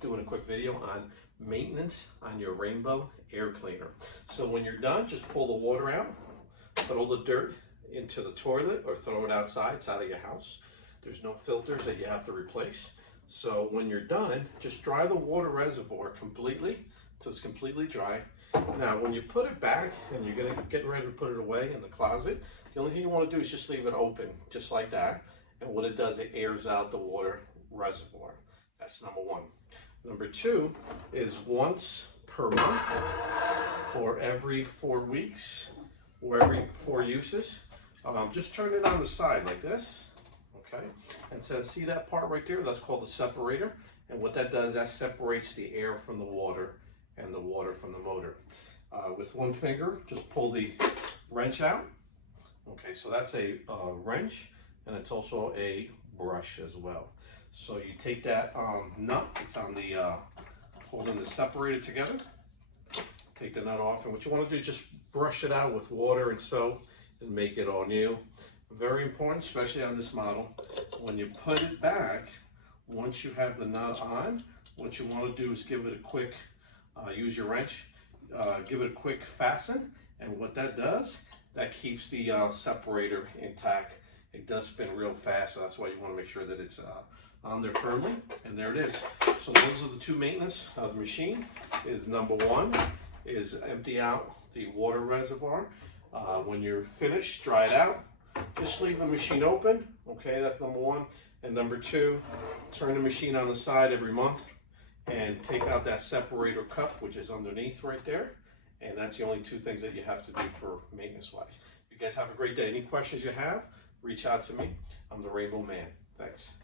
doing a quick video on maintenance on your Rainbow air cleaner. So when you're done, just pull the water out, throw the dirt into the toilet or throw it outside of your house. There's no filters that you have to replace. So when you're done, just dry the water reservoir completely till it's completely dry. Now when you put it back and you're getting ready to put it away in the closet, the only thing you want to do is just leave it open, just like that. And what it does, it airs out the water reservoir. That's number one. Number two is once per month or every 4 weeks or every 4 uses, just turn it on the side like this, okay? And so see that part right there? That's called the separator. And what that does, that separates the air from the water and the water from the motor. With one finger, just pull the wrench out. Okay, so that's a wrench, and it's also a brush as well. So you take that nut, it's on the holding the separator together. Take the nut off, and what you want to do is just brush it out with water and soap and make it all new. Very important, especially on this model. When you put it back, once you have the nut on, what you want to do is give it a quick, use your wrench, give it a quick fasten, and what that does, that keeps the separator intact. It does spin real fast, so that's why you want to make sure that it's on there firmly, and there it is. So those are the two maintenance of the machine. Is number one is empty out the water reservoir. When you're finished, dry it out. Just leave the machine open, okay, that's number one. And number two, turn the machine on the side every month and take out that separator cup, which is underneath right there. And that's the only two things that you have to do for maintenance-wise. You guys have a great day. Any questions you have, reach out to me. I'm the Rainbow Man. Thanks.